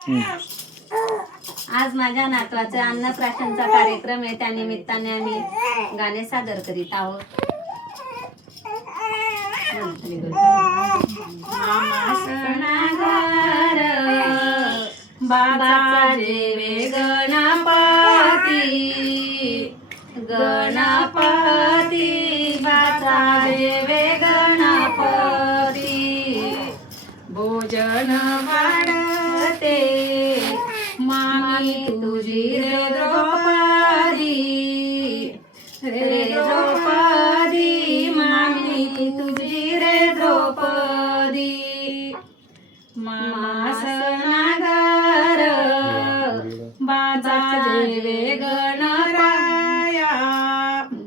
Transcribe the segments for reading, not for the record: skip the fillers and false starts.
आज माझ्या नातवाचा अन्नप्राशनचा कार्यक्रम आहे, त्या निमित्ताने आम्ही गाणे सादर करीत आहोत. मामा सणागार बाचा जेवे गणपती, गणपती बाचा जेवे गणपती. भोजन वाढते मामी तुझी रे द्रौपदी, रे द्रौपदी मामी तुझी रे द्रौपदी. मामा सणागार बाचा जेवे गणराया,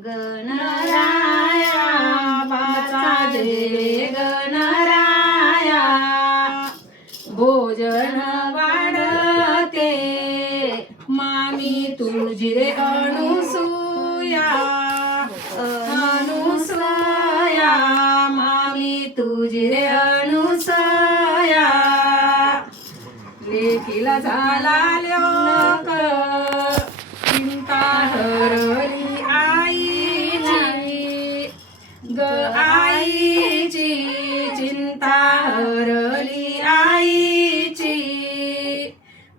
गणराया बाचा जेवे गणराया. भोजन वाढते मामी तुझी रे अनुसूया, अनुसूया मामी तुझी रे अनुसूया. लेकीला झाला लोक चिंता हरली आईची, ग आईची चिंता हरली आईची.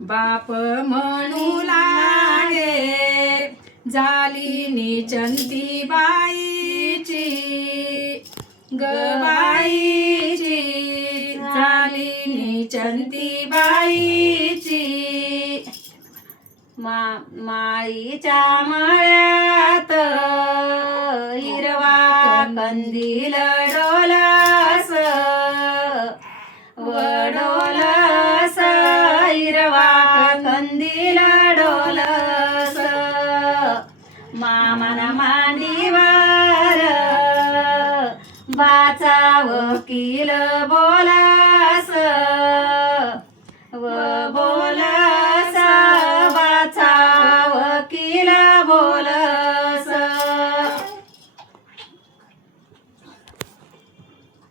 बाप म्हणू लागे झाली निचंती बाईची, ग बाईची झाली निचंती बाईची. माळीच्या मळ्यात हिरवा कंदील डोलस, वडोलस हिरवा कंदील डोलस. मामाना मांडीवर बाचा वकील बोला,